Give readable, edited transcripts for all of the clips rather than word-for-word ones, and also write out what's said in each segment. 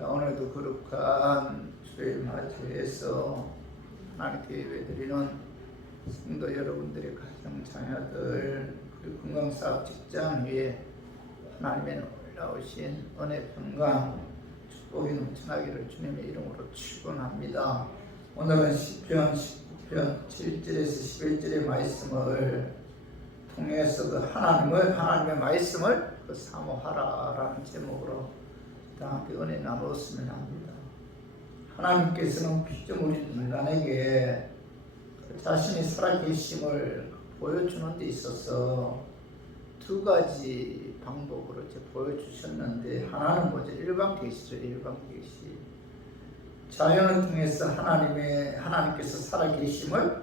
자, 오늘도 거룩한 주일 맞이해서 하나님께 예배드리는 성도 여러분들의 가정, 자녀들, 그리고 건강사업 직장 위에 하나님의 놀라우신 은혜, 평강, 축복이 넘쳐나기를 주님의 이름으로 축원합니다. 오늘은 시편 19편 7절에서 11절의 말씀을 통해서 하나님의 말씀을 사모하라라는 제목으로 함께 은혜 나누었으면 합니다. 하나님께서는 피조물 인간에게 자신이 살아계심을 보여주는 데 있어서 두 가지 방법으로 보여주셨는데, 하나는 뭐죠? 일반 계시죠. 일반 계시. 자연을 통해서 하나님께서 살아계심을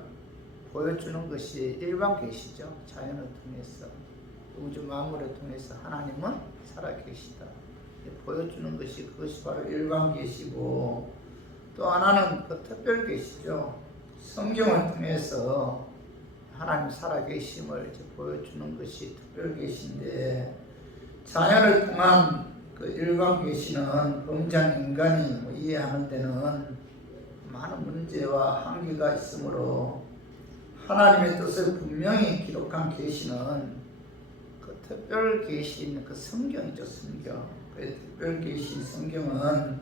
보여주는 것이 일반 계시죠. 자연을 통해서, 우주 만물을 통해서 하나님은 살아계시다 보여주는 그것이 바로 일반 계시고, 또 하나는 특별 계시죠. 성경을 통해서 하나님 살아계심을 보여주는 것이 특별 계시인데, 자연을 통한 일반 계시는 범죄한 인간이 이해하는 데는 많은 문제와 한계가 있으므로, 하나님의 뜻을 분명히 기록한 계시는 특별 계시인 성경이죠. 성경. 특별 계시 성경은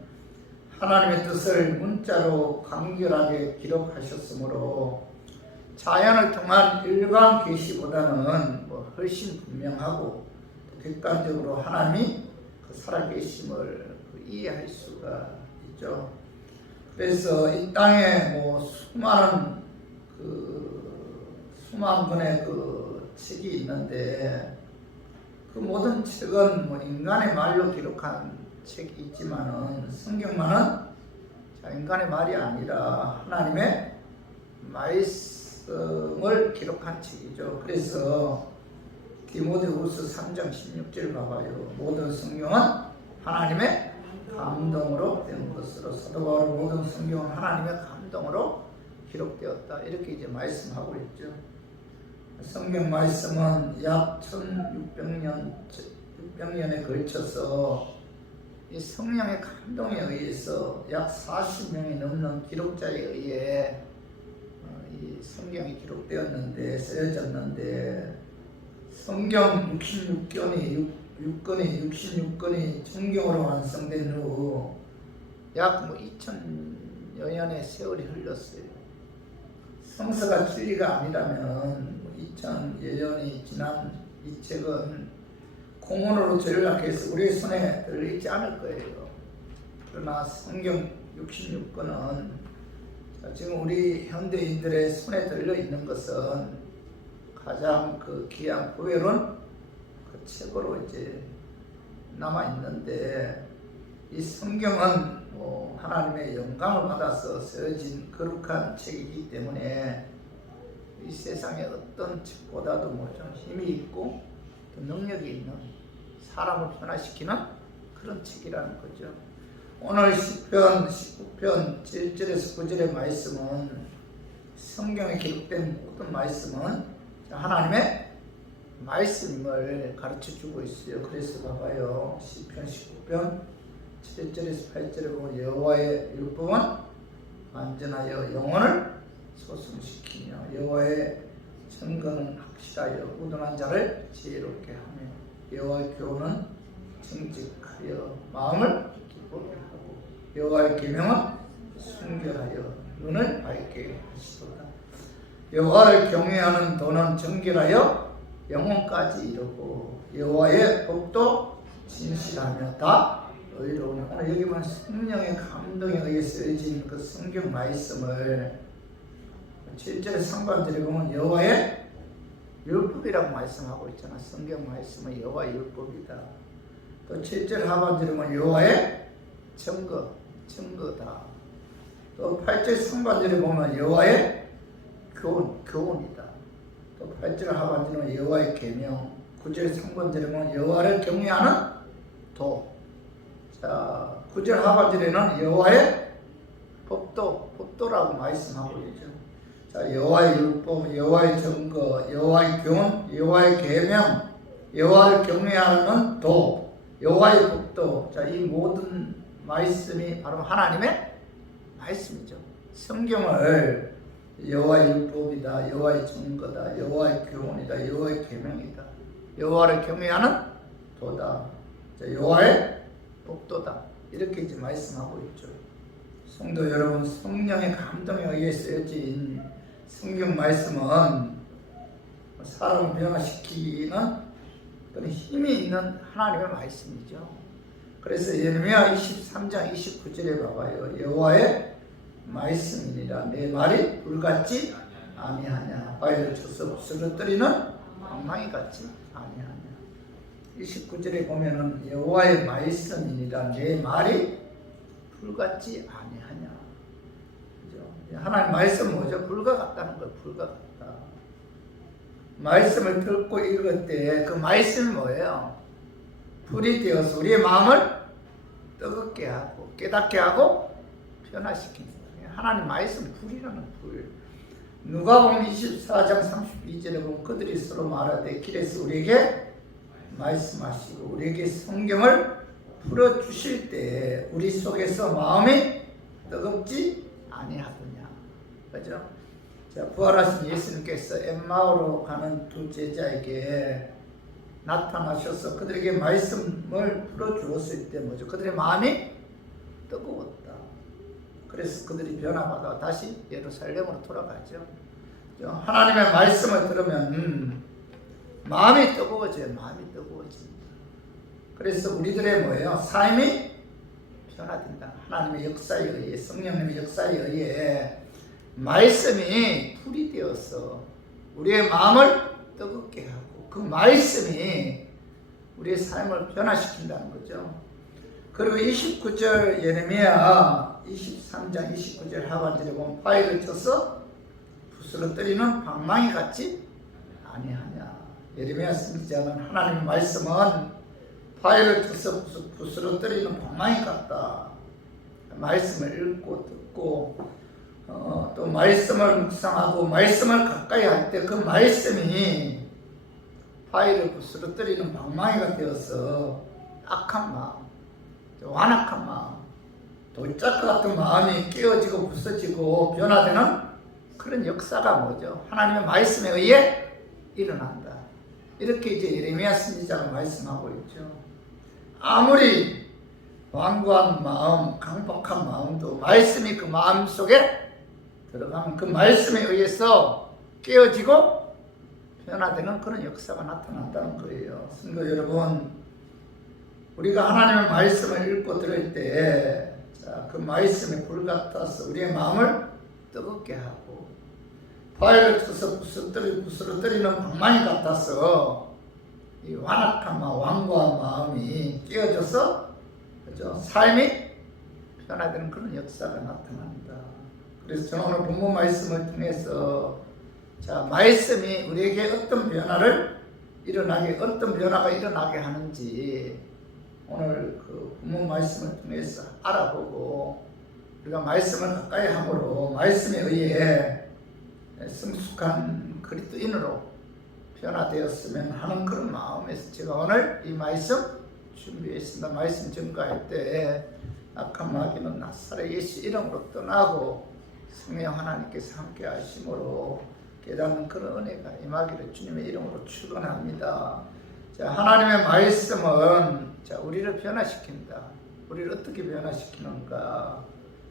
하나님의 뜻을 문자로 간결하게 기록하셨으므로, 자연을 통한 일반 계시보다는 훨씬 분명하고 객관적으로 하나님이 살아계심을 이해할 수가 있죠. 그래서 이 땅에 수많은 권의 책이 있는데, 그 모든 책은 인간의 말로 기록한 책이 있지만은, 성경만은 인간의 말이 아니라 하나님의 말씀을 기록한 책이죠. 그래서 디모데후서 3장 16절 봐봐요. 모든 성경은 하나님의 감동으로 된 것으로, 사도 바울 모든 성경은 하나님의 감동으로 기록되었다, 이렇게 말씀하고 있죠. 성경 말씀은 약 1600년에 걸쳐서 이 성령의 감동에 의해서 약 40명이 넘는 기록자에 의해 이 성경이 기록되었는데, 쓰여졌는데, 성경 66권이 성경으로 완성된 후 약 2000여 년의 세월이 흘렀어요. 성서가 진리가 아니라면 2000여 년이 지난 이 책은 공문으로 전락해서 우리의 손에 들리지 않을 거예요. 그러나 성경 66권은 지금 우리 현대인들의 손에 들려 있는 것은 가장 귀한 구별은 책으로 남아 있는데, 이 성경은 하나님의 영감을 받아서 쓰여진 거룩한 책이기 때문에 이 세상의 어떤 책보다도 좀 힘이 있고 또 능력이 있는, 사람을 변화시키는 그런 책이라는 거죠. 오늘 시편 19편 7절에서 9절의 말씀은, 성경에 기록된 모든 말씀은 하나님의 말씀을 가르쳐주고 있어요. 그래서 봐봐요. 시편 19편 7절에서 8절에 보면, 여호와의 율법은 완전하여 영혼을 소성시키며 여호와의 증거는 확실하여 우둔한 자를 지혜롭게 하며 여호와의 교훈은 정직하여 마음을 기쁘게 하고 여호와의 계명은 순결하여 눈을 밝게 하시도다. 여호와를 경외하는 도는 정결하여 영혼까지 이르고 여호와의 법도 진실하며 다 의로우니, 오늘 여기만 성령의 감동에 의해 쓰여진 성경 말씀을 7절 상반절에 보면 여호와의 율법이라고 말씀하고 있잖아. 성경 말씀은 여호와의 율법이다. 또 7절 하반절에 보면 여호와의 증거다. 또 8절 상반절에 보면 여호와의 교훈이다. 또 8절 하반절에 보면 여호와의 계명, 9절 상반절에 보면 여호와를 경외하는 도. 자, 9절 하반절에는 여호와의 법도라고 말씀하고 있죠. 자, 여호와의 율법, 여호와의 증거, 여호와의 교훈, 여호와의 계명, 여호와를 경외하는 도, 여호와의 법도. 자, 이 모든 말씀이 바로 하나님의 말씀이죠. 성경을 여호와의 율법이다, 여호와의 증거다, 여호와의 교훈이다, 여호와의 계명이다, 여호와를 경외하는 도다, 여호와의 복도다, 이렇게 이제 말씀하고 있죠. 성도 여러분, 성령의 감동에 의해 쓰여진 성경 말씀은 사람을 변화시키는 그런 힘이 있는 하나님의 말씀이죠. 그래서 예레미야 23장 29절에 봐봐요. 여호와의 말씀이니라 내 말이 불같지 아니하냐, 바위를 쳐서 부스러뜨리는 방망이 같지 아니하냐. 29절에 보면은 여호와의 말씀이니라 내 말이 불같지 아니하냐. 그죠? 하나님 말씀 뭐죠? 불과 같다는 거예요. 불과 같다. 말씀을 듣고 읽을 때 그 말씀이 뭐예요? 불이 되어서 우리의 마음을 뜨겁게 하고 깨닫게 하고 변화시킨다. 하나님 말씀 불이라는 불. 누가복음 24장 32절에 보면 그들이 서로 말하되 길에서 우리에게 말씀하시고 우리에게 성경을 풀어주실 때 우리 속에서 마음이 뜨겁지 아니하더냐. 그죠? 자, 부활하신 예수님께서 엠마오로 가는 두 제자에게 나타나셔서 그들에게 말씀을 풀어주었을 때 뭐죠? 그들의 마음이 뜨거웠다. 그래서 그들이 변화받아 다시 예루살렘으로 돌아가죠. 하나님의 말씀을 들으면 마음이 뜨거워져요. 마음이 뜨거워집니다. 그래서 우리들의 뭐예요? 삶이 변화된다. 하나님의 역사에 의해, 성령님의 역사에 의해 말씀이 불이 되어서 우리의 마음을 뜨겁게 하고 그 말씀이 우리의 삶을 변화시킨다는 거죠. 그리고 29절 예레미야 23장 29절 하반절에 보면 바위를 쳐서 부스러뜨리는 방망이 같지 아니하냐. 예레미야 선지자는 하나님의 말씀은 바위를 쳐서 부스러뜨리는 방망이 같다. 말씀을 읽고 듣고 또 말씀을 묵상하고 말씀을 가까이 할 때 그 말씀이 바위를 부스러뜨리는 방망이가 되어서 악한 마음, 완악한 마음, 돌짝과 같은 마음이 깨어지고 부서지고 변화되는 그런 역사가 뭐죠? 하나님의 말씀에 의해 일어난다. 이렇게 이제 예레미야 선지자가 말씀하고 있죠. 아무리 완고한 마음, 강박한 마음도 말씀이 그 마음 속에 들어가면 그 말씀에 의해서 깨어지고 변화되는 그런 역사가 나타난다는 거예요. 성도 여러분, 우리가 하나님의 말씀을 읽고 들을 때 그 말씀에 불 같아서 우리의 마음을 뜨겁게 하고 바위를 쳐서 부스러뜨리는 방망이 같아서 이 완악한 마음, 완고한 마음이 깨어져서 그죠? 삶이 변화되는 그런 역사가 나타납니다. 그래서 저는 오늘 본문 말씀을 통해서 말씀이 우리에게 어떤 변화가 일어나게 하는지 오늘 그 본문 말씀을 통해서 알아보고 우리가 말씀을 가까이 함으로 말씀에 의해 성숙한 그리스도인으로 변화되었으면 하는 그런 마음에서 제가 오늘 이 말씀 준비했습니다. 말씀 전가할 때 악한 마귀는 나사렛 예수 이름으로 떠나고 성령 하나님께서 함께 하심으로 깨닫는 그런 은혜가 임하기를 주님의 이름으로 축원합니다. 하나님의 말씀은 우리를 변화시킨다. 우리를 어떻게 변화시키는가?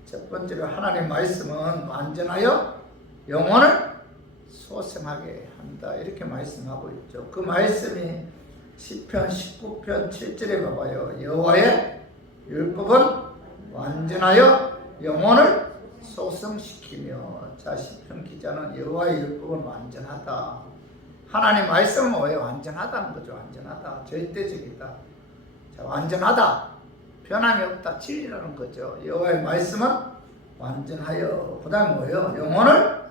첫 번째로 하나님의 말씀은 완전하여 영혼을 소생하게 한다. 이렇게 말씀하고 있죠. 그 말씀이 시편 19편 7절에 봐봐요. 여호와의 율법은 완전하여 영혼을 소생시키며. 시편 기자는 여호와의 율법은 완전하다. 하나님 말씀은 뭐예요? 완전하다는 거죠. 완전하다. 절대적이다. 완전하다. 변함이 없다. 진리라는 거죠. 여호와의 말씀은 완전하여. 그 다음에 뭐예요? 영혼을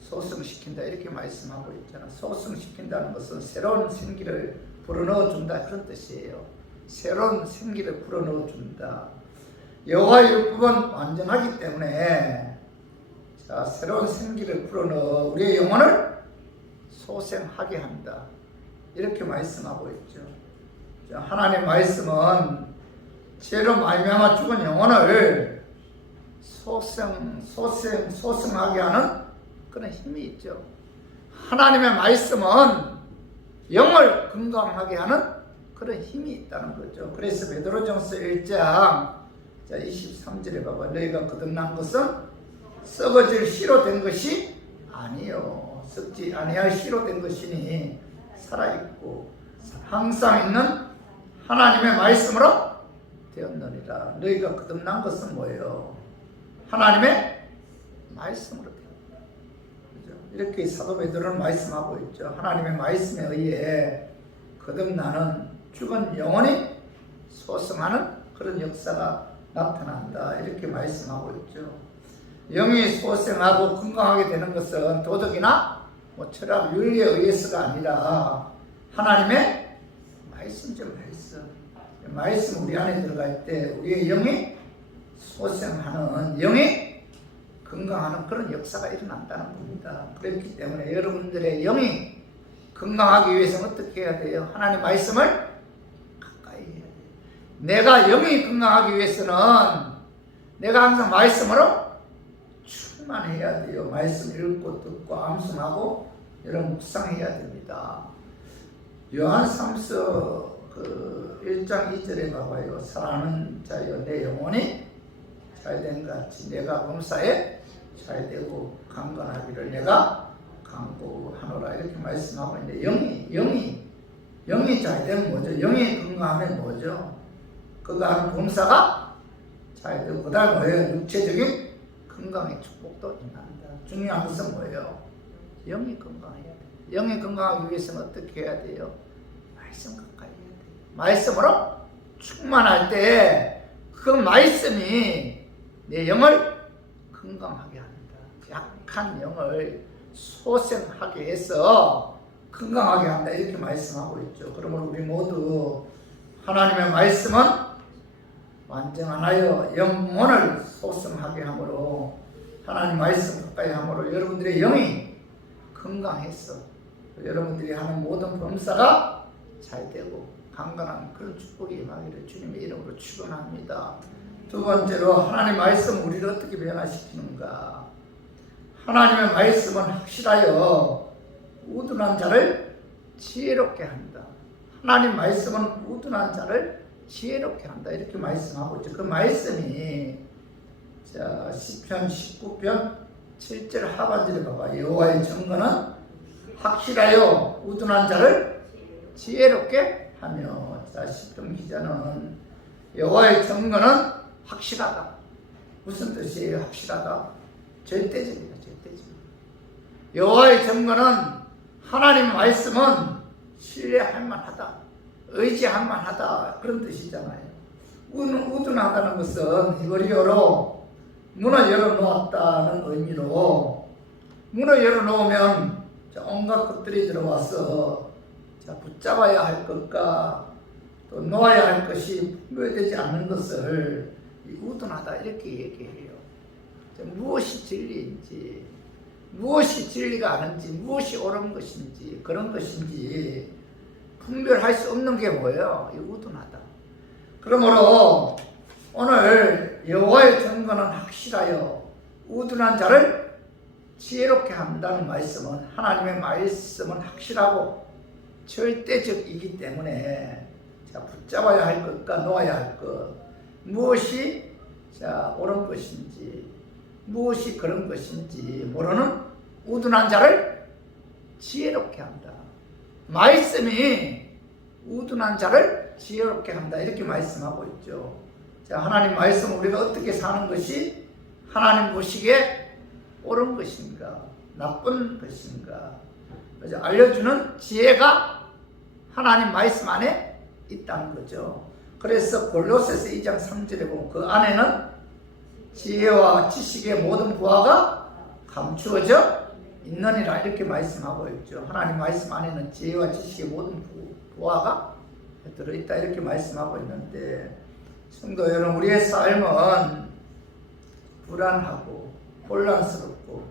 소생시킨다. 이렇게 말씀하고 있잖아. 소생시킨다는 것은 새로운 생기를 불어넣어준다. 그런 뜻이에요. 새로운 생기를 불어넣어준다. 여호와의 율법은 완전하기 때문에 새로운 생기를 불어넣어 우리의 영혼을 소생하게 한다. 이렇게 말씀하고 있죠. 하나님의 말씀은 죄로 말미암아 죽은 영혼을 소생하게 하는 그런 힘이 있죠. 하나님의 말씀은 영을 건강하게 하는 그런 힘이 있다는 거죠. 그래서 베드로전서 1장 23절에 봐봐. 너희가 거듭난 것은 썩어질 씨로 된 것이 아니요 썩지 아니할 씨로 된 것이니 살아있고 항상 있는 하나님의 말씀으로 되었느니라. 너희가 거듭난 것은 뭐예요? 하나님의 말씀으로 되었다. 그죠? 이렇게 사도 베드로는 말씀하고 있죠. 하나님의 말씀에 의해 거듭나는 죽은 영혼이 소생하는 그런 역사가 나타난다. 이렇게 말씀하고 있죠. 영이 소생하고 건강하게 되는 것은 도덕이나 철학, 윤리에 의해서가 아니라 하나님의 말씀이죠. 말씀 우리 안에 들어갈 때 우리의 영이 소생하는, 영이 건강하는 그런 역사가 일어난다는 겁니다. 그렇기 때문에 여러분들의 영이 건강하기 위해서는 어떻게 해야 돼요? 하나님 말씀을 가까이 해야 돼요. 내가 영이 건강하기 위해서는 내가 항상 말씀으로 충만해야 돼요. 말씀 읽고 듣고 암송하고 여러분 묵상해야 됩니다. 요한 3서 1장 2절에 봐봐요. 사랑하는 자여 내 영혼이 잘된 같이 내가 범사에 잘되고 강건하기를 내가 강구하노라. 이렇게 말씀하고 있는데 영이 잘되면 뭐죠? 영이 건강하면 뭐죠? 그가 하는 범사가 잘되고 그 다음 뭐예요? 육체적인 건강의 축복도 임한다. 중요한 것은 뭐예요? 영이 건강해야 돼요. 영이 건강하기 위해서는 어떻게 해야 돼요? 말씀 가까이 해야 돼요. 말씀으로 충만할 때 그 말씀이 내 영을 건강하게 합니다. 약한 영을 소생하게 해서 건강하게 한다. 이렇게 말씀하고 있죠. 그러므로 우리 모두 하나님의 말씀은 완전하여 영혼을 소생하게 함으로 하나님 말씀 가까이 함으로 여러분들의 영이 건강해서 여러분들이 하는 모든 범사가 잘 되고 강건한 그런 축복이 임하기를 주님의 이름으로 축원합니다. 두 번째로 하나님 말씀 우리를 어떻게 변화시키는가? 하나님의 말씀은 확실하여 우둔한 자를 지혜롭게 한다. 하나님 말씀은 우둔한 자를 지혜롭게 한다. 이렇게 말씀하고 있죠. 그 말씀이 시편 19편 7절 하반절에 봐봐. 여호와의 증거는 확실하여 우둔한 자를 지혜롭게 하며. 시편 기자는 여호와의 증거는 확실하다. 무슨 뜻이에요? 확실하다. 절대적이다. 여호와의 증거는 하나님 말씀은 신뢰할 만하다. 의지할 만하다. 그런 뜻이잖아요. 우둔하다는 것은 히브리어로 문을 열어놓았다는 의미로 문을 열어놓으면 온갖 것들이 들어와서 붙잡아야 할 것과 또 놓아야 할 것이 분별되지 않는 것을 우둔하다 이렇게 얘기해요. 무엇이 진리인지, 무엇이 진리가 아닌지, 무엇이 옳은 것인지, 그런 것인지 분별할 수 없는 게 뭐예요? 우둔하다. 그러므로 오늘 여호와의 증거는 확실하여 우둔한 자를 지혜롭게 한다는 말씀은 하나님의 말씀은 확실하고 절대적이기 때문에 붙잡아야 할 것과 놓아야 할 것, 무엇이 옳은 것인지, 무엇이 그런 것인지 모르는 우둔한 자를 지혜롭게 한다. 말씀이 우둔한 자를 지혜롭게 한다. 이렇게 말씀하고 있죠. 하나님 말씀 우리가 어떻게 사는 것이 하나님 보시기에 옳은 것인가, 나쁜 것인가, 알려주는 지혜가 하나님 말씀 안에 있다는 거죠. 그래서 골로새서 2장 3절에 보면 그 안에는 지혜와 지식의 모든 부하가 감추어져 있느니라. 이렇게 말씀하고 있죠. 하나님 말씀 안에는 지혜와 지식의 모든 부하가 들어있다. 이렇게 말씀하고 있는데, 성도 여러분, 우리의 삶은 불안하고 혼란스럽고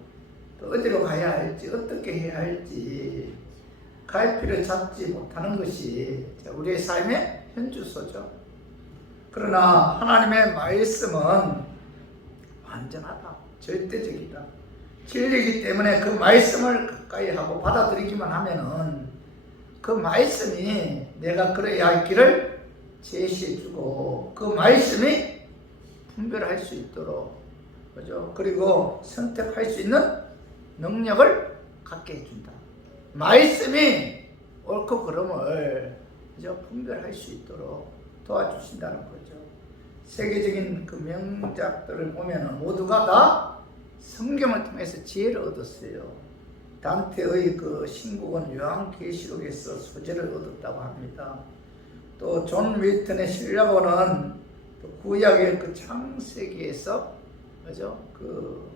또 어디로 가야 할지, 어떻게 해야 할지 갈피를 잡지 못하는 것이 우리의 삶의 현주소죠. 그러나 하나님의 말씀은 완전하다, 절대적이다, 진리이기 때문에 그 말씀을 가까이 하고 받아들이기만 하면은 그 말씀이 내가 그래야 할 길을 제시해주고 그 말씀이 분별할 수 있도록, 그죠? 그리고 선택할 수 있는 능력을 갖게 해준다. 말씀이 옳고 그름을, 그죠? 분별할 수 있도록 도와주신다는 거죠. 세계적인 그 명작들을 보면 모두가 다 성경을 통해서 지혜를 얻었어요. 단테의 그 신국은 요한계시록에서 소재를 얻었다고 합니다. 또 존 밀턴의 신약어는 구약의 그 창세기에서, 그죠? 그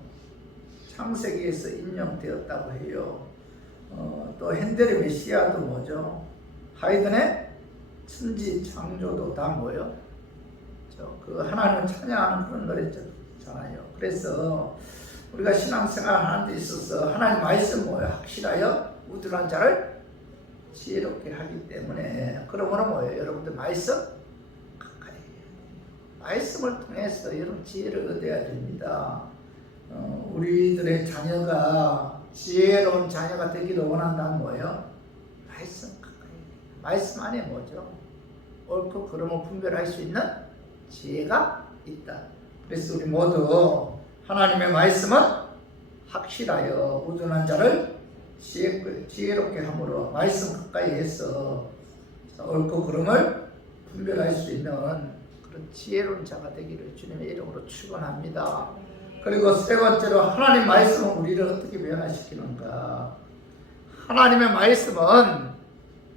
창세기에서 인용되었다고 해요. 또 핸델의 메시아도 뭐죠? 하이든의 천지 창조도 다 뭐요? 그 하나님을 찬양하는 그런 노래잖아요. 그래서 우리가 신앙생활 하는 데 있어서 하나님 말씀 뭐예요? 확실하여 우둔한 자를 지혜롭게 하기 때문에, 그러므로 뭐예요? 여러분들 말씀 가까이 해야 돼요. 말씀을 통해서 여러분 지혜를 얻어야 됩니다. 우리들의 자녀가 지혜로운 자녀가 되기를 원한다는 뭐예요? 말씀 가까이 해야 돼요. 말씀 안에 뭐죠? 옳고 그름을 분별할 수 있는 지혜가 있다. 그래서 우리 모두 하나님의 말씀은 확실하여 우둔한 자를 지혜롭게 함으로 말씀 가까이 해서 옳고 그름을 분별할 수 있는 그런 지혜로운 자가 되기를 주님의 이름으로 축원합니다. 그리고 세 번째로 하나님 말씀은 우리를 어떻게 변화시키는가? 하나님의 말씀은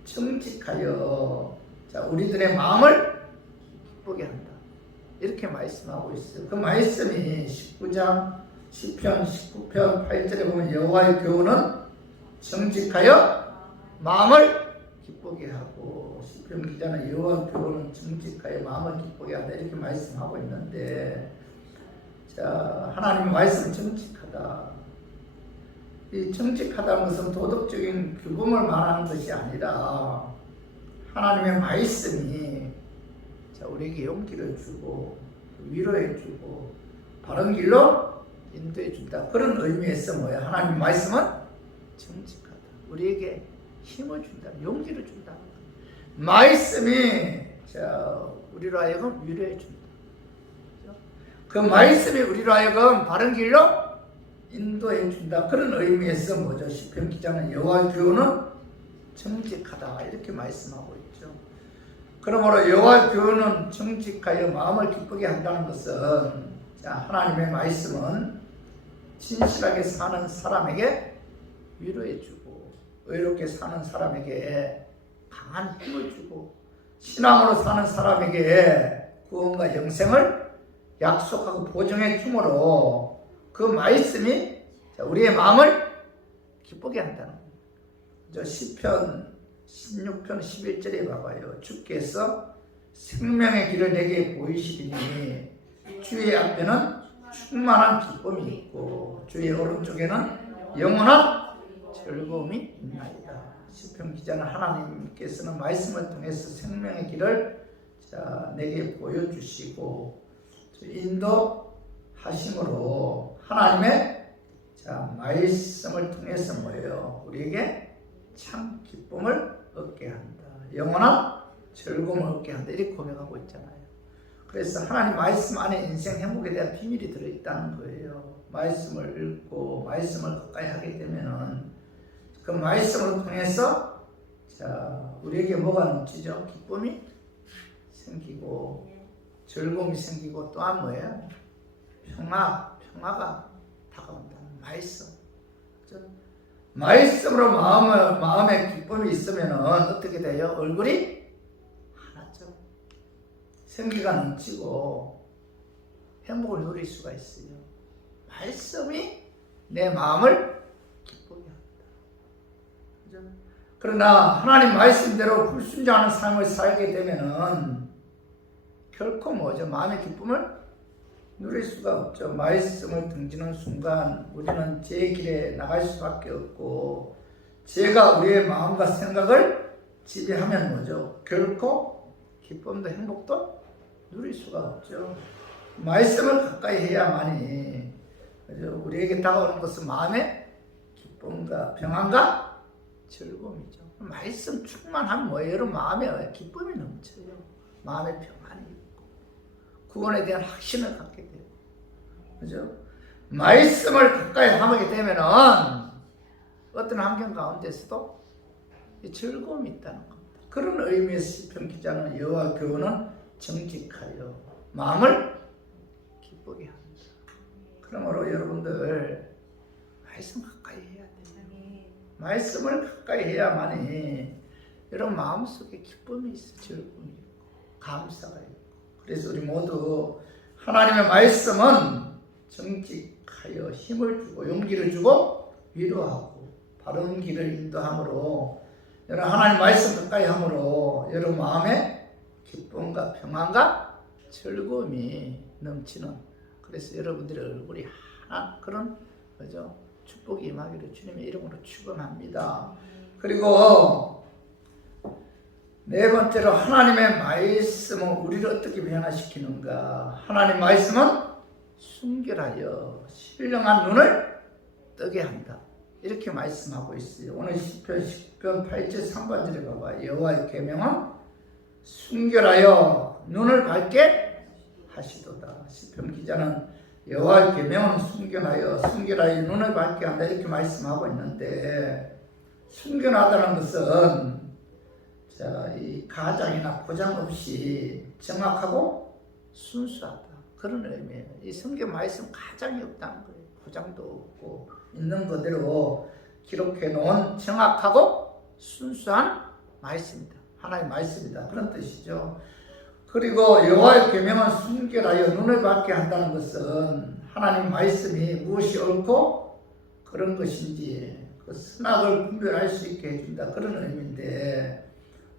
정직하여 우리들의 마음을 기쁘게 한다. 이렇게 말씀하고 있어요. 그 말씀이 19장 10편 19편 8절에 보면 여호와의 교훈은 정직하여 마음을 기쁘게 하고, 시편 기자는 여호와의 교훈은 정직하여 마음을 기쁘게 한다 이렇게 말씀하고 있는데, 자, 하나님의 말씀은 정직하다. 이 정직하다는 것은 도덕적인 규범을 말하는 것이 아니라 하나님의 말씀이 우리에게 용기를 주고 위로해 주고 바른 길로 인도해 준다. 그런 의미에서 뭐야? 하나님 말씀은 정직하다. 우리에게 힘을 준다. 용기를 준다. 말씀이 우리로 하여금 위로해 준다. 그 말씀이 우리로 하여금 바른 길로 인도해 준다. 그런 의미에서 뭐죠? 시편 기자는 여호와의 교훈은 정직하다 이렇게 말씀하고 있죠. 그러므로 여호와의 교훈은 정직하여 마음을 기쁘게 한다는 것은, 하나님의 말씀은 진실하게 사는 사람에게 위로해 주고 의롭게 사는 사람에게 강한 힘을 주고 신앙으로 사는 사람에게 구원과 영생을 약속하고 보증해 주므로 그 말씀이 우리의 마음을 기쁘게 한다는 거예요. 시편 16편 11절에 봐봐요. 주께서 생명의 길을 내게 보이시리니 주의 앞에는 충만한 기쁨이 있고 주의 오른쪽에는 영원한 즐거움이 있나이다. 시편 기자는 하나님께서는 말씀을 통해서 생명의 길을 내게 보여주시고 인도하심으로 하나님의 말씀을 통해서 뭐예요? 우리에게 참 기쁨을 얻게 한다. 영원한 즐거움을 얻게 한다. 이렇게 고백하고 있잖아요. 그래서 하나님 말씀 안에 인생 행복에 대한 비밀이 들어있다는 거예요. 말씀을 읽고 말씀을 가까이 하게 되면은 그 말씀을 통해서 우리에게 뭐가 넘치죠? 기쁨이 생기고 즐거움이 생기고 또한 뭐예요? 평화가 다가온다는 말씀. 말씀으로 마음에 기쁨이 있으면 어떻게 돼요? 얼굴이 하얗죠. 생기가 넘치고 행복을 누릴 수가 있어요. 말씀이 내 마음을 기쁘게 합니다. 그죠? 그러나 하나님 말씀대로 불순종하는 삶을 살게 되면은 결코 뭐죠? 마음의 기쁨을 누릴 수가 없죠. 말씀을 등지는 순간 우리는 제 길에 나갈 수밖에 없고, 제가 우리의 마음과 생각을 지배하면 뭐죠? 결코 기쁨도 행복도 누릴 수가 없죠. 말씀을 가까이 해야만이 그죠? 우리에게 다가오는 것은 마음의 기쁨과 평안과 즐거움이죠. 말씀 충만하면 뭐예요? 여러분 마음에 기쁨이 넘쳐요. 마음의 평안이 있고 구원에 대한 확신을 갖게 되고 그죠? 말씀을 가까이 하게 되면은 어떤 환경 가운데서도 즐거움이 있다는 겁니다. 그런 의미에서 시편 기자는 여호와 교훈은 정직하여 마음을 기쁘게 합니다. 그러므로 여러분들 말씀 가까이 해야 돼요. 말씀을 가까이 해야만이 여러분 마음속에 기쁨이 있어, 즐거움이 있고 감사가 있고. 그래서 우리 모두 하나님의 말씀은 정직하여 힘을 주고 용기를 주고 위로하고 바른 길을 인도함으로 여러분 하나님 말씀 가까이 함으로 여러분 마음에 기쁨과 평안과 즐거움이 넘치는 그래서 여러분들의 얼굴이 하나 그런 그죠? 축복이 임하기를 주님의 이름으로 축원합니다. 그리고 네 번째로 하나님의 말씀은 우리를 어떻게 변화시키는가? 하나님 말씀은 순결하여 신령한 눈을 뜨게 한다. 이렇게 말씀하고 있어요. 오늘 시편 8절 3번절에 봐봐. 여호와의 계명은 순결하여 눈을 밝게 하시도다. 시편 기자는 여호와의 계명은 순결하여 눈을 밝게 한다 이렇게 말씀하고 있는데 순결하다는 것은 이 가장이나 고장 없이 정확하고 순수하다 그런 의미예요. 이 성경 말씀 가장이 없다는 거예요. 고장도 없고 있는 그대로 기록해 놓은 정확하고 순수한 말씀이다. 하나님의 말씀이다. 그런 뜻이죠. 그리고 여호와의 계명은 순결하여 눈을 밝게 한다는 것은 하나님 말씀이 무엇이 옳고 그런 것인지 그 선악을 분별할 수 있게 해준다. 그런 의미인데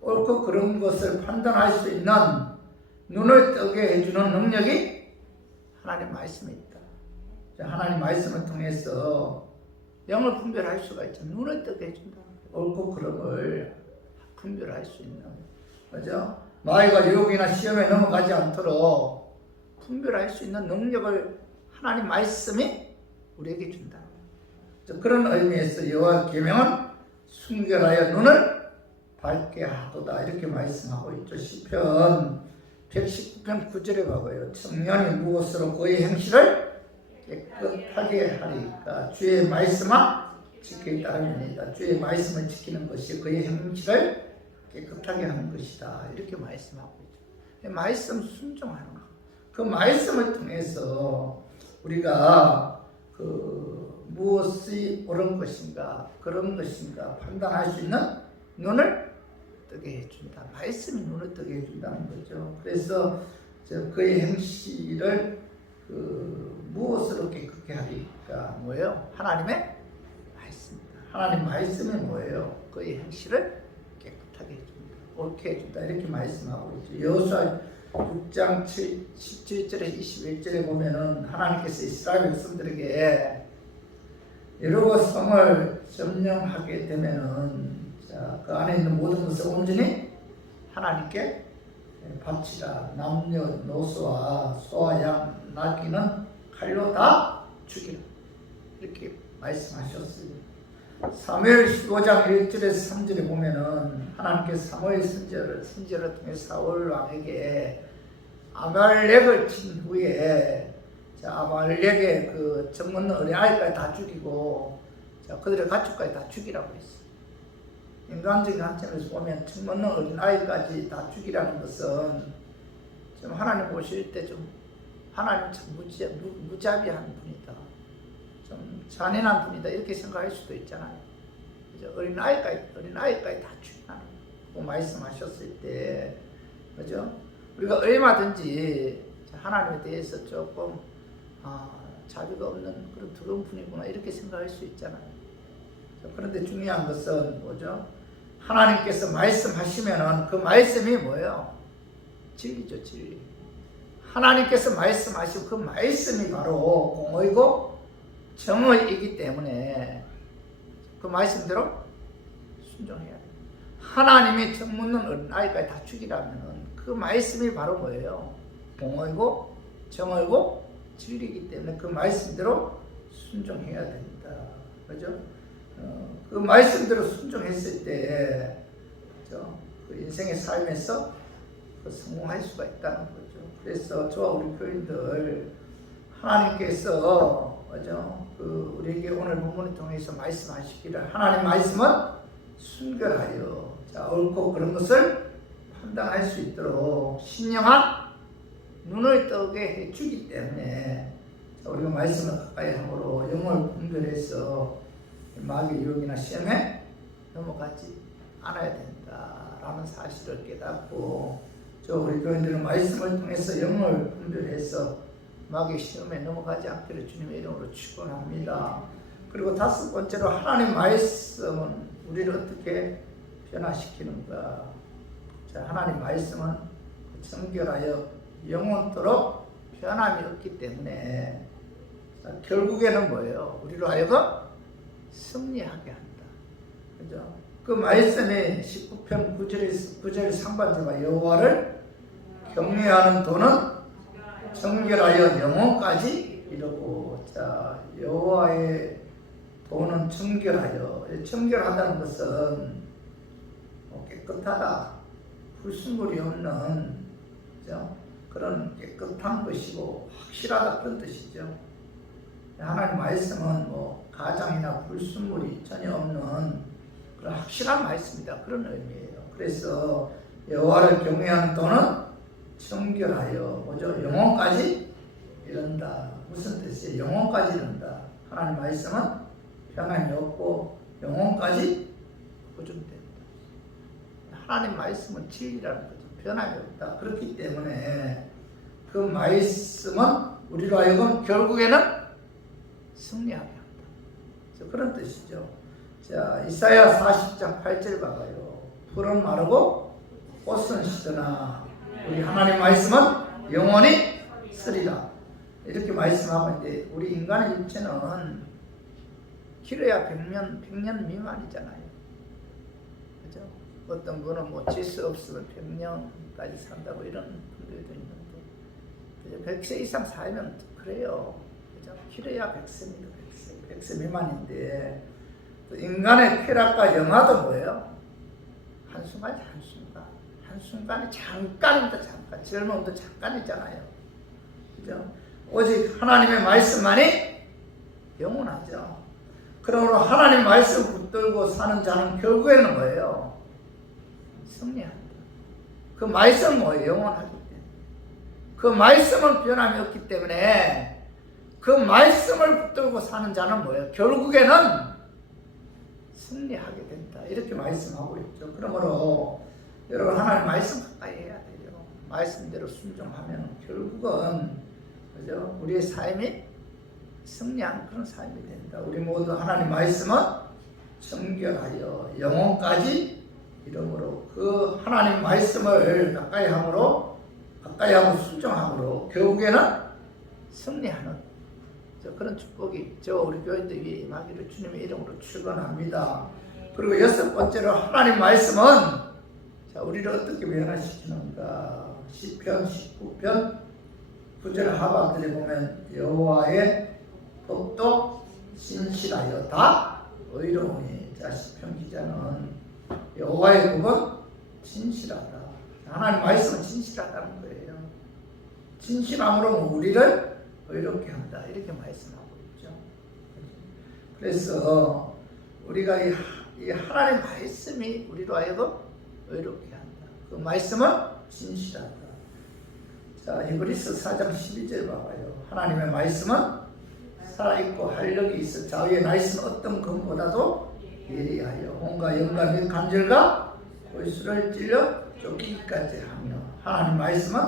옳고 그런 것을 판단할 수 있는 눈을 뜨게 해주는 능력이 하나님 말씀에 있다. 하나님 말씀을 통해서 영을 분별할 수가 있죠. 눈을 뜨게 해준다. 옳고 그름을 분별할 수 있는 그죠? 마귀가 유혹이나 시험에 넘어가지 않도록 분별할 수 있는 능력을 하나님 말씀이 우리에게 준다. 그런 의미에서 여호와의 계명은 순결하여 눈을 밝게 하도다 이렇게 말씀하고 있죠. 시편 119편 9절에 봐봐요. 청년이 무엇으로 그의 행실을 깨끗하게 하리까 주의 말씀만 지키기 따름이니이다. 주의 말씀을 지키는 것이 그의 행실을 깨끗하게 하는 것이다. 이렇게 말씀하고 있죠. 말씀 순종하는 것. 그 말씀을 통해서 우리가 무엇이 옳은 것인가 그런 것인가 판단할 수 있는 눈을 뜨게 해준다. 말씀이 눈을 뜨게 해준다는 거죠. 그래서 그의 행실을 무엇으로 깨끗게 하리까 뭐예요? 하나님의 말씀입니다. 하나님 말씀이 뭐예요? 그의 행실을 깨끗하게 해준다. 옳게 해준다. 이렇게 말씀하고 있죠. 여호수아 6장 17절에 21절에 보면은 하나님께서 이스라엘 백성들에게 여러 성을 점령하게 되면은 그 안에 있는 모든 것을 온전히 하나님께 바치라. 남녀노소와 소와 양 나귀는 칼로 다 죽이라. 이렇게 말씀하셨어요. 사무엘 15장 1절에서 3절에 보면은 하나님께서 사무엘 선지자를 통해 사울 왕에게 아말렉을 친 후에 아말렉의 그 정없는 어린아이까지 다 죽이고 그들의 가축까지 다 죽이라고 했어요. 인간적인 관점에서 보면 정없는 어린아이까지 다 죽이라는 것은 좀 하나님 보실 때 좀 하나님 참 무자비한 분이다. 좀 잔인한 분이다. 이렇게 생각할 수도 있잖아요. 어린아이까지 다 죽이라는 거 말씀하셨을 때, 그죠? 우리가 얼마든지 하나님에 대해서 조금 자비가 없는 그런 두려운 분이구나 이렇게 생각할 수 있잖아요. 그런데 중요한 것은 뭐죠? 하나님께서 말씀하시면은 그 말씀이 뭐예요? 진리죠, 진리. 하나님께서 말씀하시고 그 말씀이 바로 공의고 정의이기 때문에 그 말씀대로 순종해야 돼요. 하나님이 정묻는 어린아이까지 다 죽이라면은 그 말씀이 바로 뭐예요? 공의고 정의고 진리이기 때문에 그 말씀대로 순종해야 된다. 그죠? 그 말씀대로 순종했을 때, 그죠? 그 인생의 삶에서 그 성공할 수가 있다는 거죠. 그래서 저와 우리 교인들 하나님께서, 그죠? 그 우리에게 오늘 본문을 통해서 말씀하시기를 하나님 말씀은 순결하여, 자, 옳고 그런 것을 판단할 수 있도록 신령한 눈을 뜨게 해주기 때문에, 자, 우리가 말씀을 가까이 함으로 영을 분별해서 마귀의 유혹이나 시험에 넘어가지 않아야 된다라는 사실을 깨닫고, 저 우리 교인들은 말씀을 통해서 영을 분별해서 마귀의 시험에 넘어가지 않기를 주님의 이름으로 축원합니다. 그리고 다섯 번째로 하나님 말씀은 우리를 어떻게 변화시키는가. 자, 하나님 말씀은 정결하여 영원토록 변함이 없기 때문에, 자, 결국에는 뭐예요? 우리로 하여금 승리하게 한다. 그죠? 그 말씀이 19편 9절 상반절과 여호와를 경외하는 도는 정결하여 영혼까지 이르고, 자, 여호와의 도는 정결하여, 정결하다는 것은 깨끗하다, 불순물이 없는, 그죠? 그런 깨끗한 것이고 확실하다 그런 뜻이죠. 하나님 말씀은 뭐 가장이나 불순물이 전혀 없는 그런 확실한 말씀이다 그런 의미예요. 그래서 여호와를 경외하는 도는 정결하여, 뭐죠? 영혼까지 이른다. 무슨 뜻이에요? 영혼까지 이른다. 하나님 말씀은 변함이 없고 영혼까지 보존된다. 하나님 말씀은 진리라는 거죠. 변함이 없다. 그렇기 때문에 그 말씀은 우리로 하여금 결국에는 승리하게 한다. 그런 뜻이죠. 자, 이사야 40장 8절 봐봐요. 풀은 마르고 꽃은 시드나 우리 하나님 말씀은 영원히 쓰리라. 이렇게 말씀하고 있는데, 우리 인간의 육체는 길어야 100년 미만이잖아요. 그죠? 어떤 분은 뭐 질수 없으면 100년까지 산다고 이런 분들도 있는데, 그죠? 100세 이상 살면 그래요. 그죠? 길어야 100세입니다. 100세 미만인데, 또 인간의 쾌락과 영화도 뭐예요? 한순간이 한순간. 한순간이 잠깐입니다. 잠깐. 젊음도 잠깐이잖아요. 그죠? 오직 하나님의 말씀만이 영원하죠. 그러므로 하나님 말씀 붙들고 사는 자는 결국에는 뭐예요? 승리한다. 그 말씀은 뭐예요? 영원하기 때문에. 그 말씀은 변함이 없기 때문에 그 말씀을 붙들고 사는 자는 뭐예요? 결국에는 승리하게 된다. 이렇게 말씀하고 있죠. 그러므로 여러분 하나님 말씀 가까이 해야 돼요. 말씀대로 순종하면 결국은, 그죠? 우리의 삶이 승리하는 그런 삶이 된다. 우리 모두 하나님 말씀은 정결하여 영혼까지 이름으로 그 하나님 말씀을 가까이 함으로, 가까이 하고 순종함으로 결국에는 승리하는 그런 축복이 저 우리 교인들 위에 임하기를 주님의 이름으로 축원합니다. 그리고 여섯 번째로 하나님 말씀은, 자, 우리를 어떻게 변화시키는가. 시편 19편 9절 하반절에 보면 여호와의 법도 신실하여 다 의로우니. 자, 시편 기자는 여호와의 법은 진실하다. 하나님 말씀은 진실하다는 거예요. 진실함으로 우리를 의롭게 한다. 이렇게 말씀하고 있죠. 그래서 우리가 이 하나님 말씀이 우리로 하여금 의롭게 한다. 그 말씀은 진실하다. 자, 히브리서 4장 12절 봐봐요. 하나님의 말씀은 살아있고 활력이 있어 자기의 나이스는 어떤 것보다도 예리하여 온갖 영감 및 간절과 골수를 찔러 쫓기기까지 하며. 하나님 말씀은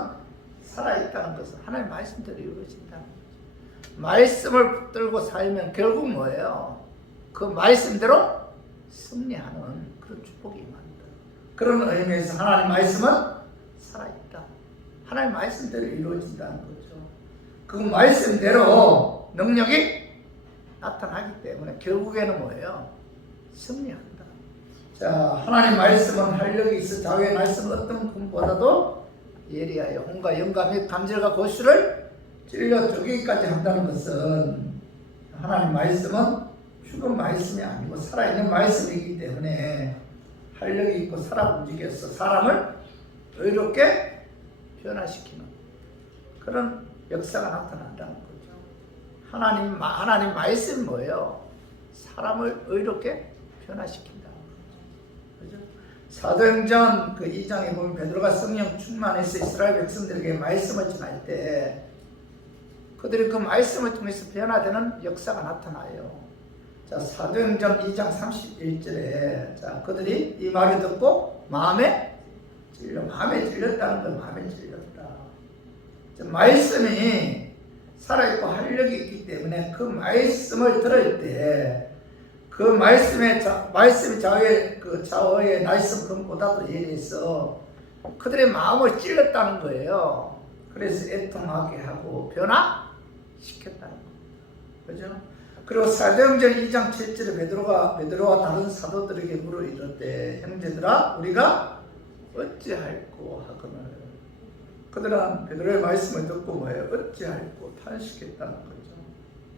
살아있다는 것은 하나님 말씀대로 이루어진다는 거죠. 말씀을 붙들고 살면 결국 뭐예요? 그 말씀대로 승리하는 그런 축복이 임한다. 그런 의미에서 하나님 말씀은 살아있다. 하나님 말씀대로 이루어진다는 거죠. 그 말씀대로 능력이 나타나기 때문에 결국에는 뭐예요? 승리한다. 자, 하나님 말씀은 활력이 있어 자기의 말씀은 어떤 분보다도 예리하여 혼과 영과 및 감질과 고수를 찔러 쪼개기까지 한다는 것은 하나님 말씀은 죽은 말씀이 아니고 살아있는 말씀이기 때문에 활력이 있고 살아 움직여서 사람을 의롭게 변화시키는 그런 역사가 나타난다는 거죠. 하나님 말씀이 뭐예요? 사람을 의롭게 변화시킨다는 거죠. 그죠? 사도행전 그 2장에 보면 베드로가 성령 충만해서 이스라엘 백성들에게 말씀을 전할 때 그들이 그 말씀을 통해서 변화되는 역사가 나타나요. 자, 사도행전 2장 31절에 자, 그들이 이 말을 듣고 마음에 찔렸다는 걸 마음에 찔렸다. 자, 말씀이 살아있고 활력이 있기 때문에 그 말씀을 들을 때 그 말씀이 좌우의 날선 금보다도 예리해서 그들의 마음을 찔렀다는 거예요. 그래서 애통하게 하고 변화시켰다는 겁니다. 그죠? 그리고 사도행전 2장 7절에 베드로와 다른 사도들에게 물어 이르되 형제들아 우리가 어찌할꼬 하거늘 그들은 베드로의 말씀을 듣고 뭐예요? 어찌할꼬 탄식했다는 거죠.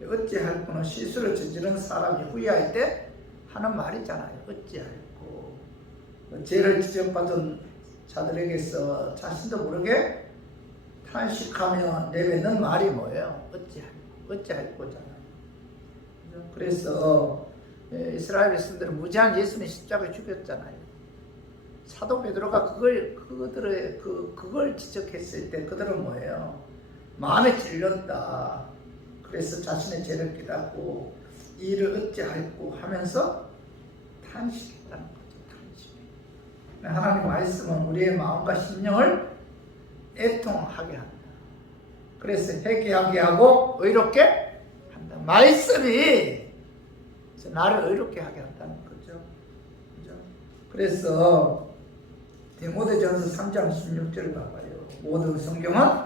어찌할꼬는 실수를 저지른 사람이 후회할 때 하는 말이잖아요. 어찌할꼬 죄를 지적받은 자들에게서 자신도 모르게 탄식하며 내뱉는 말이 뭐예요? 어찌할꼬잖아요. 그래서 이스라엘 백성들은 무지한 예수님 십자가에 죽였잖아요. 사도 베드로가 그걸 지적했을 때 그들은 뭐예요? 마음에 찔렸다. 그래서 자신의 죄를 깨닫고 이 일을 어찌할꼬 하면서 탄식했다는 거죠. 탄식. 하나님 말씀은 우리의 마음과 심령을 애통하게 합니다. 그래서 회개하게 하고 의롭게 한다. 말씀이 나를 의롭게 하게 한다는 거죠. 그죠? 그래서 디모데전서 3장 16절을 봐봐요. 모든 성경은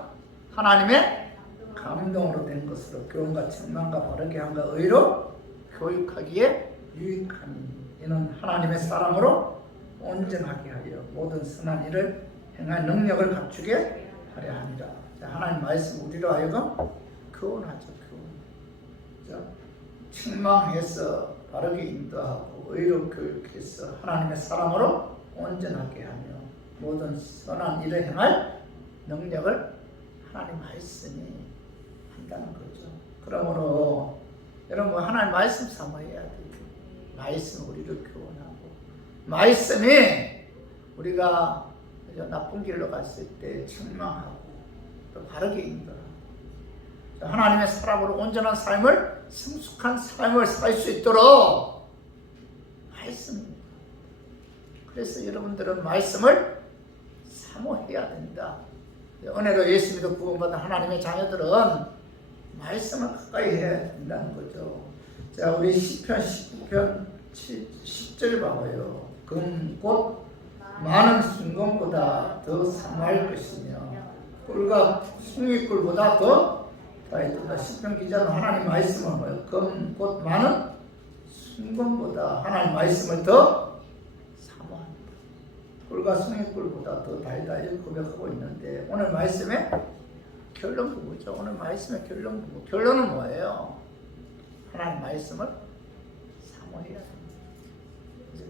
하나님의 감동으로 된 것으로 교훈과 책망과 바르게 함과 의로 교육하기에 유익하니 이는 하나님의 사람으로 온전하게 하여 모든 선한 일을 행할 능력을 갖추게 하려 합니다. 하나님 말씀 우리로 하여금 교훈하죠. 교훈. 책망해서 바르게 인도하고 의로 교육해서 하나님의 사람으로 온전하게 하며 모든 선한 일을 행할 능력을 하나님 말씀이 한다는 거죠. 그러므로 여러분 하나님 말씀 삼아야 돼요. 말씀 우리를 교훈하고 말씀이 우리가 나쁜 길로 갔을 때 책망하고 또 바르게 인도하고 하나님의 사람으로 온전한 삶을 성숙한 삶을 살 수 있도록 말씀입니다. 그래서 여러분들은 말씀을 사모해야 된다. 은혜로 예수 믿어 구원받은 하나님의 자녀들은 말씀을 가까이 해야 된다는 거죠. 자, 우리 시편 19편 10절 봐봐요. 금 곧 많은 순금보다 더 사모할 것이며 꿀과 숭이꿀보다 더 다이도다. 시편 기자는 하나님 말씀을 뭐예요? 금 곧 많은 순금보다 하나님 말씀을 더 사모한다. 꿀과 숭이꿀보다 더 다이다 이렇게 고백하고 있는데 오늘 말씀의 결론은 뭐죠? 오늘 말씀의 결론은 뭐예요? 하나님 말씀을 사모해야 됩니다.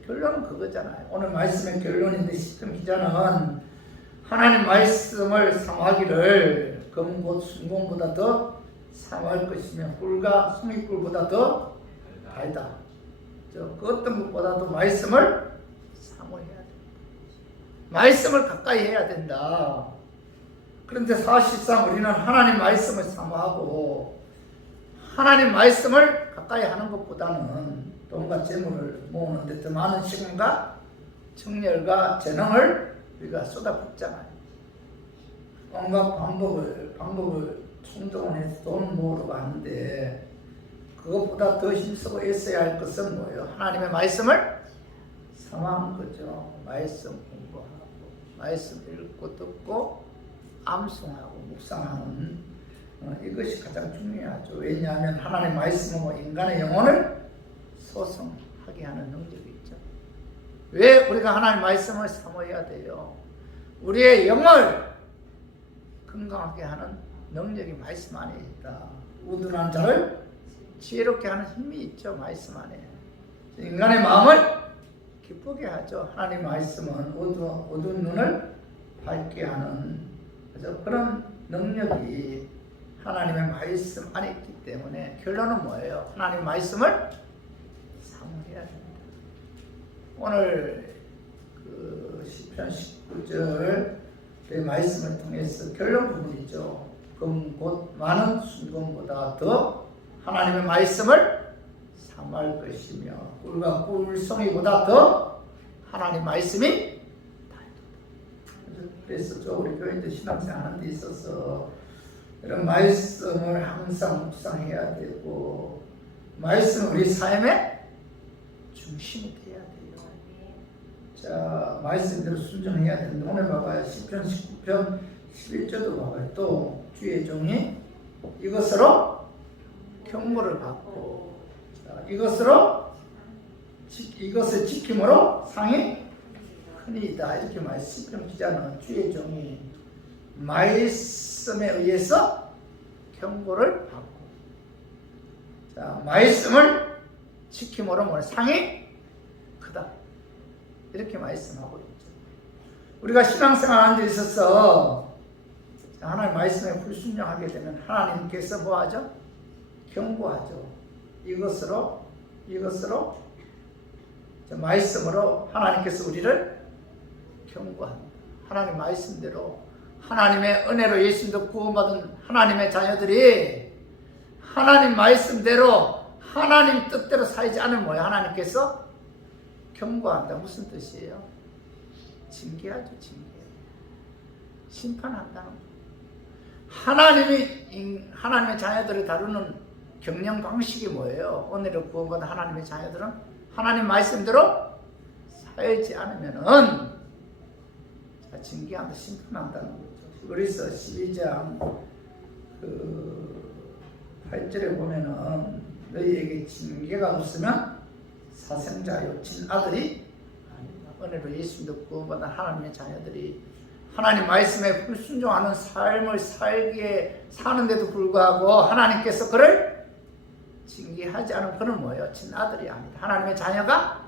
결론은 그거잖아요. 오늘 말씀의 결론인데 시편 기자는 하나님 말씀을 사모하기를 금 곧 순금보다 더 사모할 것이며 꿀과 숭이꿀보다 더 달다. 그 어떤 것보다도 말씀을 사모해야 된다. 말씀을 가까이 해야 된다. 그런데 사실상 우리는 하나님 말씀을 사모하고 하나님 말씀을 가까이 하는 것보다는 돈과 재물을 모으는 데 더 많은 시간과 정열과 재능을 우리가 쏟아붓잖아요. 온갖 방법을 충동해서 돈 모으려고 하는데 그것보다 더 힘쓰고 애써야 할 것은 뭐예요? 하나님의 말씀을 사모하는 거죠. 말씀 공부하고 말씀 읽고 듣고 암송하고 묵상하는 이것이 가장 중요하죠. 왜냐하면 하나님의 말씀은 인간의 영혼을 소성하게 하는 능력이 있죠. 왜 우리가 하나님의 말씀을 사모해야 돼요? 우리의 영을 건강하게 하는 능력이 말씀 안에 있다. 우둔한 자를 지혜롭게 하는 힘이 있죠. 말씀 안에. 인간의 마음을 기쁘게 하죠. 하나님 말씀은 어두운 눈을 밝게 하는 그런 능력이 하나님의 말씀 안에 있기 때문에 결론은 뭐예요? 하나님 말씀을 사모해야 됩니다. 오늘 그 시편 19절의 말씀을 통해서 결론 부분이죠. 곧 많은 순금보다 더 하나님의 말씀을 사모할 것이며 꿀과 꿀송이보다 더 하나님 말씀이 달도다. 그래서 우리 교인들 신앙생활 하는 데 있어서 이런 말씀을 항상 묵상해야 되고 말씀은 우리 삶의 중심이 돼야 돼요. 자, 말씀대로 순종해야 되는데 오늘 봐봐요. 시편 19편 11절도 봐봐요. 또 주의 종이 이것으로 경고를 받고 이것을 지킴으로 상이 크니이다. 이렇게 시편 기자는 주의 종이 말씀에 의해서 경고를 받고 자, 말씀을 지킴으로 상이 크다. 이렇게 말씀하고 있죠. 우리가 신앙생활 하는 데 있어서 하나님 말씀에 불순종하게 되면 하나님께서 뭐하죠? 경고하죠. 이것으로 말씀으로 하나님께서 우리를 경고합니다. 하나님 말씀대로 하나님의 은혜로 예수님도 구원받은 하나님의 자녀들이 하나님 말씀대로 하나님 뜻대로 살지 않으면 뭐예요? 하나님께서 경고한다. 무슨 뜻이에요? 징계하죠. 징계. 심판한다는 거예요. 하나님의 자녀들을 다루는 경영 방식이 뭐예요? 오늘의 구원받은 하나님의 자녀들은 하나님 말씀대로 살지 않으면은 징계한다, 심판한다는 거죠. 그래서 12장 8절에 보면은 너희에게 징계가 없으면 사생자요 친아들이 아니다. 은혜로 예수님도 구원받은 하나님의 자녀들이 하나님 말씀에 불순종하는 삶을 사는데도 불구하고 하나님께서 그를 징계하지 않은 그는 뭐예요? 친아들이 아니다. 하나님의 자녀가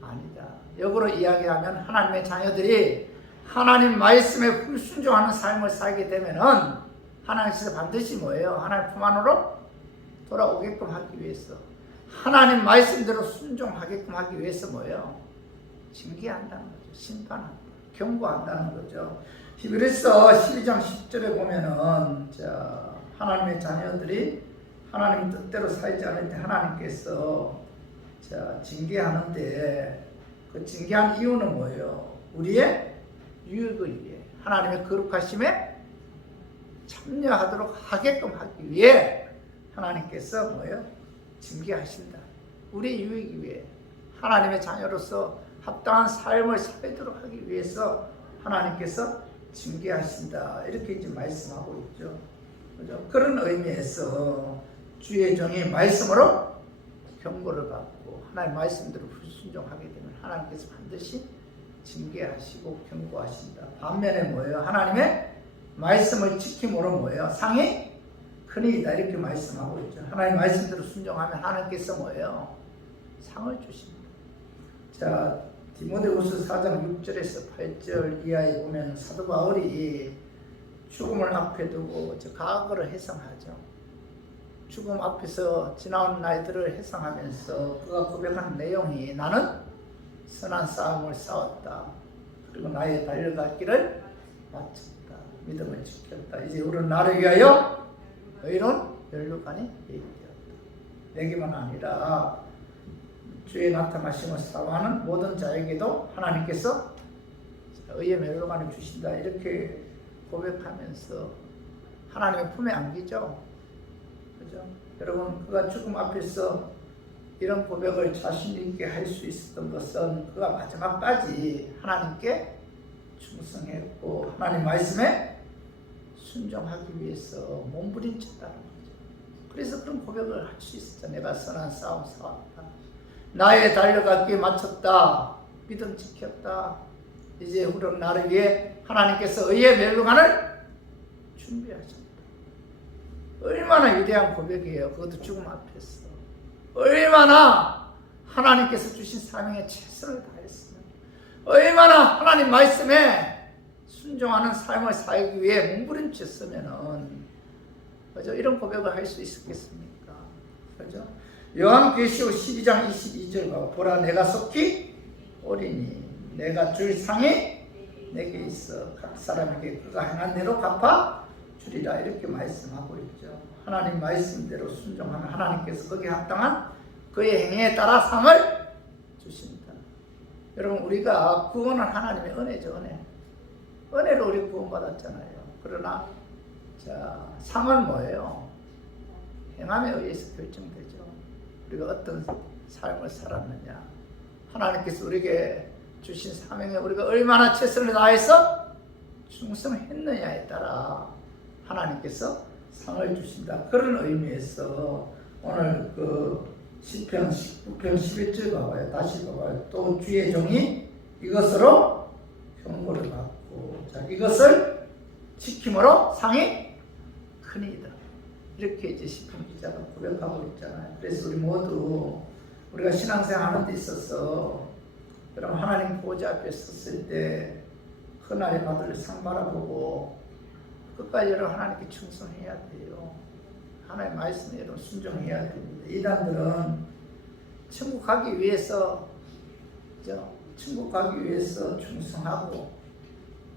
아니다. 역으로 이야기하면 하나님의 자녀들이 하나님 말씀에 불순종하는 삶을 살게 되면은 하나님께서 반드시 뭐예요? 하나님 품 안으로 돌아오게끔 하기 위해서 하나님 말씀대로 순종하게끔 하기 위해서 뭐예요? 징계한다는 거죠. 심판한다. 경고한다는 거죠. 그래서 12장 10절에 보면은 자, 하나님의 자녀들이 하나님 뜻대로 살지 않을 때 하나님께서 자, 징계하는데 그 징계한 이유는 뭐예요? 우리의 유익을 위해 하나님의 거룩하심에 참여하도록 하게끔 하기 위해 하나님께서 뭐예요? 징계하신다. 우리 유익을 위해 하나님의 자녀로서 합당한 삶을 살도록 하기 위해서 하나님께서 징계하신다. 이렇게 이제 말씀하고 있죠. 그죠? 그런 의미에서 주의 종이 말씀으로 경고를 받고 하나님 말씀대로 불순종하게 되면 하나님께서 반드시 징계하시고 경고하신다. 반면에 뭐예요? 하나님의 말씀을 지킴으로 뭐예요? 상이 크니이다. 이렇게 말씀하고 있죠. 하나님 말씀대로 순종하면 하나님께서 뭐예요? 상을 주십니다. 자, 디모데후서 4장 6절에서 8절 이하에 보면 사도 바울이 죽음을 앞에 두고 과거를 회상하죠. 죽음 앞에서 지나온 날들을 회상하면서 그가 고백한 내용이 나는 선한 싸움을 싸웠다. 그리고 나의 달려갈 길을 마쳤다. 믿음을 지켰다. 이제 우리는 나를 위하여 의로운 멸류관이 예비되었다. 내게만 아니라 주의 나타나심을 사모하는 모든 자에게도 하나님께서 의의 멸류관을 주신다. 이렇게 고백하면서 하나님의 품에 안기죠. 그죠? 여러분, 그가 죽음 앞에서 이런 고백을 자신 있게 할 수 있었던 것은 그가 마지막까지 하나님께 충성했고 하나님 말씀에 순종하기 위해서 몸부림쳤다는 거죠. 그래서 그런 고백을 할 수 있었죠. 내가 선한 싸움 싸웠다. 나의 달려갈 길 마쳤다. 믿음 지켰다. 이제 우리는 나를 위해 하나님께서 의의 멸류관을 준비하셨다. 얼마나 위대한 고백이에요. 그것도 죽음 앞에서. 얼마나 하나님께서 주신 사명에 최선을 다했으면, 얼마나 하나님 말씀에 순종하는 삶을 살기 위해 몸부림쳤으면은, 그죠? 이런 고백을 할 수 있었겠습니까? 그죠? 요한계시록 12장 22절 봐. 보라, 내가 속히 오리니 내가 줄 상이 내게 있어 각 사람에게 그가 행한 대로 갚아 주리라. 이렇게 말씀하고 있죠. 하나님 말씀대로 순종하면 하나님께서 거기에 합당한 그의 행위에 따라 상을 주신다. 여러분, 우리가 구원은 하나님의 은혜죠. 은혜로 우리 구원받았잖아요. 그러나 자, 상은 뭐예요? 행함에 의해서 결정되죠. 우리가 어떤 삶을 살았느냐, 하나님께서 우리에게 주신 사명에 우리가 얼마나 최선을 다해서 충성했느냐에 따라 하나님께서 상을 주신다. 그런 의미에서 오늘 그 시편 19편 11절 봐봐요. 다시 봐봐요. 또 주의 종이 이것으로 경고를 받고, 자, 이것을 지킴으로 상이 크니이다. 이렇게 이제 시편 기자가 고백하고 있잖아요. 그래서 우리 모두 우리가 신앙생활 하는 데 있어서, 그럼 하나님 보좌 앞에 섰을 때 그날에 받을 상 바라보고 끝까지 여러분 하나님께 충성해야 돼요. 하나님 말씀에 여러분 순종해야 됩니다. 이단들은 천국 가기 위해서, 천국 가기 위해서 충성하고,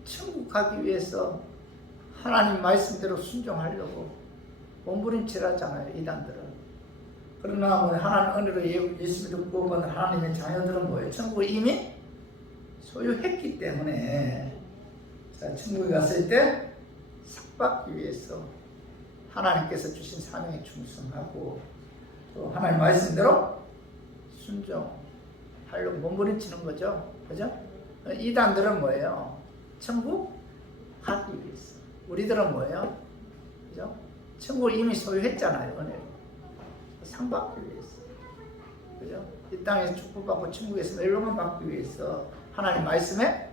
천국 가기 위해서 하나님 말씀대로 순종하려고 몸부림치라잖아요, 이단들은. 그러나 뭐 하나님 은혜로 예수 믿고 구원받은 하나님의 자녀들은 뭐예요? 천국을 이미 소유했기 때문에, 자, 천국에 갔을 때 상 받기 위해서 하나님께서 주신 사명에 충성하고, 또 하나님 말씀대로 순종하려고 몸부림치는 거죠. 그죠? 이단들은 뭐예요? 천국 가기 위해서. 우리들은 뭐예요? 그죠? 천국을 이미 소유했잖아요, 은혜로. 상 받기 위해서. 그죠? 이 땅에서 축복받고 천국에서 멸망을 받기 위해서 하나님 말씀에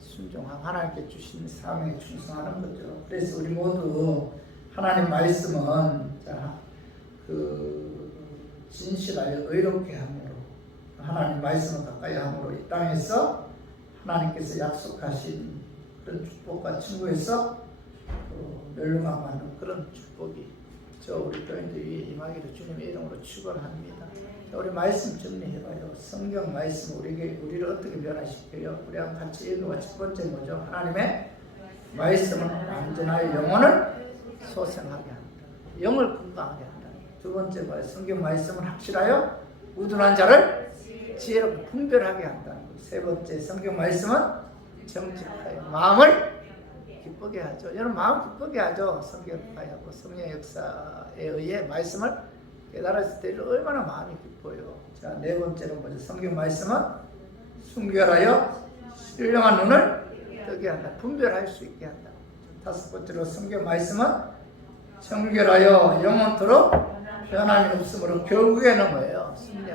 순종하고 하나님께 주신 사명에 충성하는 거죠. 그래서 우리 모두 하나님 말씀은, 자, 그 진실하여 의롭게 함으로, 하나님 말씀을 가까이 함으로 이 땅에서 하나님께서 약속하신 그런 축복과 천국에서 멸망 받는 그런 축복이 저 우리 교인들 위에 임하기를 주님의 이름으로 축원합니다. 우리 말씀 정리해봐요. 성경 말씀 우리를 어떻게 변화시켜요? 우리랑 같이 읽어봐. 첫 번째 뭐죠? 하나님의 말씀은 완전하여 영혼을 소생하게 합니다. 영을 건강하게 한다. 두 번째 뭐예요? 성경 말씀은 확실하여 우둔한 자를 지혜롭게 분별하게 한다는 것. 세 번째, 성경 말씀은 정직하여 마음을 기쁘게 하죠. 여러분, 마음 기쁘게 하죠. 성경을 하고 성령의 역사에 의해 말씀을 깨달았을 때 얼마나 마음이 기뻐요. 자, 네 번째는 뭐죠? 성경 말씀은 순결하여 신령한 눈을 뜨게 한다. 분별할 수 있게 한다. 다섯 번째로 성경 말씀은 정결하여 영원토록 변함이 없으므로 결국에는 뭐예요? 승리.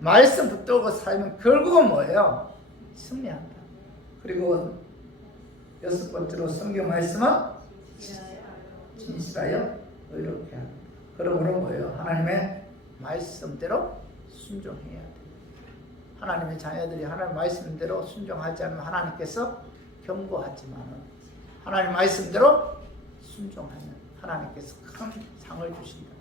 말씀 붙들고 살면 결국은 뭐예요? 승리한다. 그리고 여섯 번째로 성경 말씀은 진실하여 의롭게 한다. 그러므로 뭐예요? 하나님의 말씀대로 순종해야 돼요. 하나님의 자녀들이 하나님의 말씀대로 순종하지 않으면 하나님께서 경고하지만, 하나님의 말씀대로 순종하면 하나님께서 큰 상을 주신다.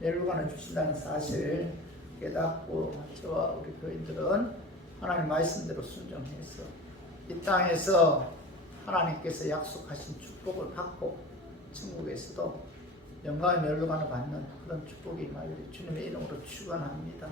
멸관을 주신다는 사실 깨닫고, 저와 우리 교인들은 하나님의 말씀대로 순종해서 이 땅에서 하나님께서 약속하신 축복을 받고 천국에서도 영광의 멸관을 받는 그런 축복이 임하기를 주님의 이름으로 축원합니다.